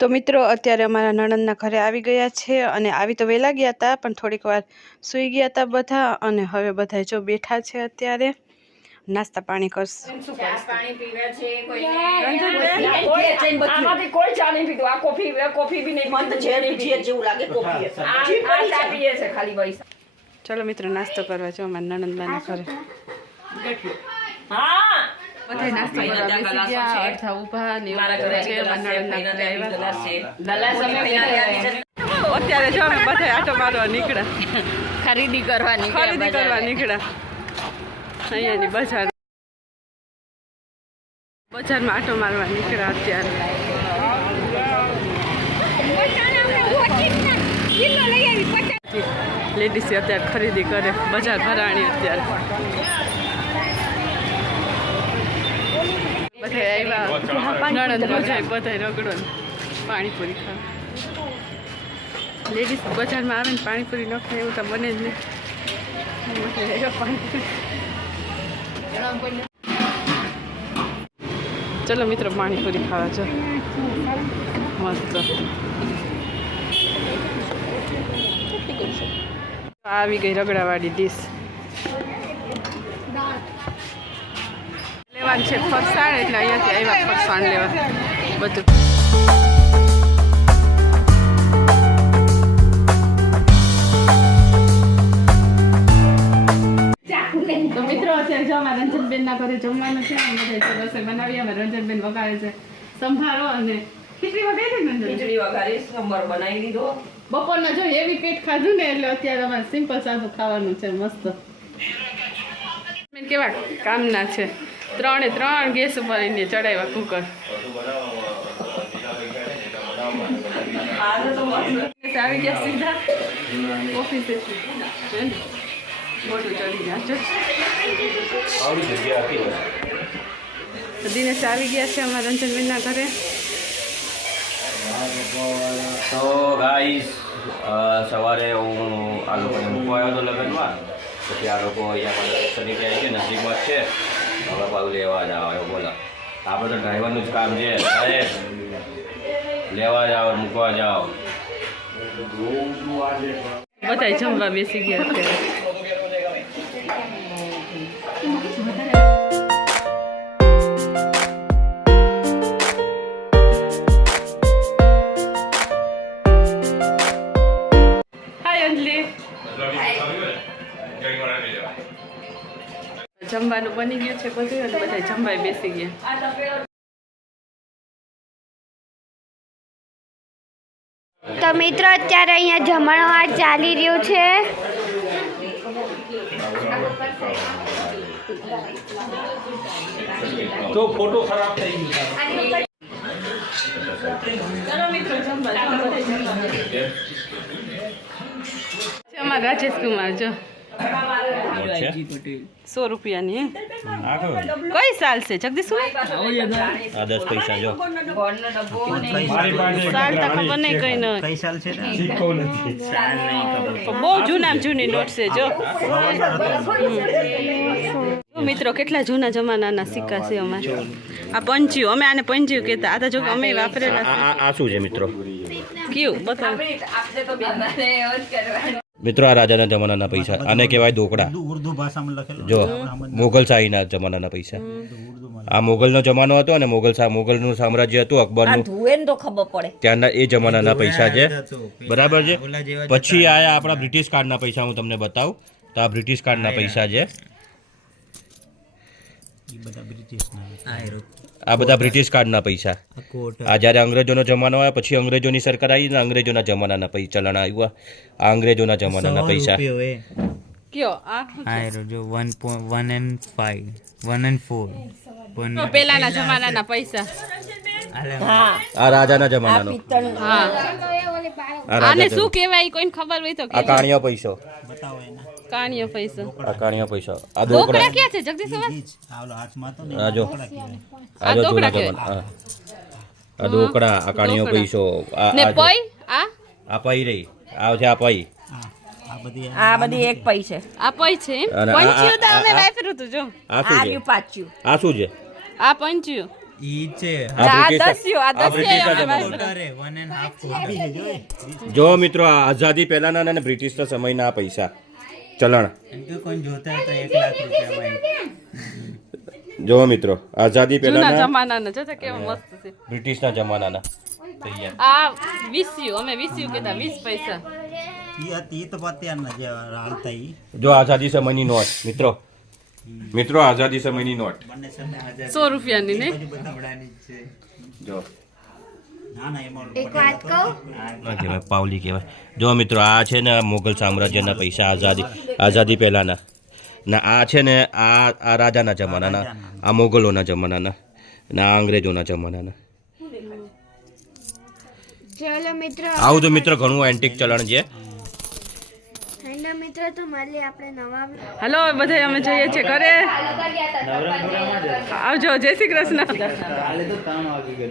તો મિત્રો અત્યારે અમારા નણંદના ઘરે આવી ગયા છે અને આવી તો વહેલા ગયા હતા પણ થોડીક વાર સૂઈ ગયા હતા બધા અને હવે બધા જો બેઠા છે અત્યારે નાસ્તા પાણી કરશે પાણી પીવે છે આમાંથી કોઈ ચા નહીં પીતું આ કોફી બી નહીં મન જેવું લાગે કોફી આ ચા પીએ છે ખાલી પૈસા ચલો મિત્રો નાસ્તો કરવા જો અમારા નણંદના ઘરે હા બધા નાસ્તો કરવા બેસી ગયા અડધા ઊભા ને મારા ઘરે છે નણંદના ઘરે આવ્યા દલાલ સમય અત્યારે જો અમે બધા આટો મારવા નીકળ્યા ખરીદી કરવા નીકળ્યા અહીંયાની બજારમાં આટો મારવા નીકળ્યા અત્યારે લેડીઝ અત્યારે ખરીદી કરે બજાર ભરાણી અત્યારે બધા આવ્યા નણંદ ભજાય બધા રગડો પાણીપુરી ખાવા લેડીઝ બજારમાં આવે ને પાણીપુરી ન ખાય એવું તો બને જ નહીં ચલો મિત્રો પાણીપુરી ખાવા જો મસ્ત આવી ગઈ રગડાવાળી ડીશ લેવાનું છે ફરસાણ એટલે અહીંયાથી આવ્યા ફરસાણ લેવા બધું તો મિત્રો અત્યારે જો અમારા રંજનબેનના ઘરે જમવાનું છે રસોઈ બનાવી અમે રંજનબેન વગાડે છે સંભારો અને ખીચડી વગાડી ને ખીચડી વઘારી સંભાર બનાવી દીધો બપોરના જો હેવી પેટ ખાધું ને એટલે અત્યારે અમારે સિમ્પલ સાદું ખાવાનું છે મસ્ત કેવા કામના છે 3 ગેસ ઉપર એને ચડાવ્યા કુકર આવી ગયા સીધા ઓફિસે મોટું ચડી ગયા દિનેશ આવી ગયા છે અમારા રંજનબેનના ઘરે તો ગાઈસ સવારે હું આ લોકોને મૂકવા આવ્યો હતો લગ્નમાં પછી આ લોકો અહીંયા મને આવી છે નજીકમાં જ છે હવે પાછું લેવા જ આવ્યો બોલા આપણે તો ડ્રાઈવરનું જ કામ છે સાહેબ લેવા જાઓ મૂકવા જાઓ બધા જમવા બેસી ગયા અત્યારે જમવાનું બની ગયું છે બધું અને બધા જમવા બેસી ગયા તો મિત્રો અત્યારે અહીંયા જમણવાર ચાલી રહ્યું છે તો ફોટો ખરાબ થઈ ગયો અમારા રાજેશ કુમાર જો 100 રૂપિયાની કઈ સાલ છે જગદીશ 10 પૈસા જો સાલ તો ખબર નહીં કઈ ન કઈ સાલ છે બહુ જૂની નોટ છે જો મિત્રો કેટલા જૂના જમાનાના સિક્કા છે અમારે આ પંચ્યું અમે આને પંચ્યું કહેતા આ તો જો અમે વાપરેલા આ શું છે મિત્રો કયું બતાવો મિત્રો આ રાજાના જમાનાના પૈસા આને કહેવાય દોકડા ઉર્દુ ભાષામાં લખેલું જો મોગલ શાહીના જમાનાના પૈસા આ મોગલનો જમાનો હતો અને મોગલનું સામ્રાજ્ય હતું અકબરનું તો ખબર પડે ત્યાંના એ જમાનાના પૈસા છે બરાબર છે પછી આયા આપણા બ્રિટિશ કાર્ડના પૈસા હું તમને બતાવું તો આ બ્રિટિશ કાર્ડના પૈસા છે આ બધા બ્રિટિશ કાર્ડના પૈસા આ જ્યારે અંગ્રેજોનો જમાનો આવ્યો પછી અંગ્રેજોની સરકાર આવી ને અંગ્રેજોના જમાનાના પૈસા ચલણ આવ્યા આ અંગ્રેજોના જમાનાના પૈસા કયો આ જો 1 and 5 1 and 4 પેલાના જમાનાના પૈસા આ રાજાના જમાનાનો હા આને શું કહેવાય કોઈને ખબર હોય તો આ કાણિયો પૈસો કાણિયો પૈસો આ કાણિયો પૈસો આ ઢોકળા ક્યાં છે જગદીશ આ જો જૂના જમાના આ ઢોકળા આ કાણિયો પૈસો ને પઈ આ પઈ રહી આ છે આ પઈ આ બધી એક પૈ છે આ પઈ છે પંચ્યું તો અમે વાપર્યું હતું જો આ શું છે પાચ્યું આ શું છે આ પંચ્યું ઈ છે આ દસ્યો આ બ્રિટિશના જમાનાના. કરે 1.5 જો મિત્રો આ આઝાદી પહેલાના અને બ્રિટિશના સમયના આ પૈસા ચલણ. એમ કે કોઈ જોતા હોય તો 1 લાખ રૂપિયામાં જો મિત્રો આઝાદી જૂના પહેલાના જમાનાના જો તો કેવા મસ્ત છે બ્રિટિશના જમાનાના તૈયાર. આ 20 અમે 20 કહેતા 20 પૈસા ઈ તો અત્યારના જે હાલતા ઈ જો આઝાદી સમયની નોટ મિત્રો આઝાદી સમયની નોટ બંને સામે 100 રૂપિયાની ને બધામડાની જ છે જો ના ના એમાં એક વાત કહું ના કહેવાય પાવલી કહેવાય. જો મિત્રો આ છે ને મુગલ સામ્રાજ્યના પૈસા આઝાદી પહેલાના ના આ છે ને આ રાજાના જમાનાના, આ મોગલોના જમાનાના ને આ અંગ્રેજોના જમાનાના. ચલો મિત્રો આવું તો મિત્રો ઘણું એન્ટિક ચલણ છે. હેલો મિત્રો તો મળીએ આપણે નવા હાલો બધા અમે જઈએ છીએ ઘરે આવજો જય શ્રી કૃષ્ણ કાલે તો 3 વાગી ગયો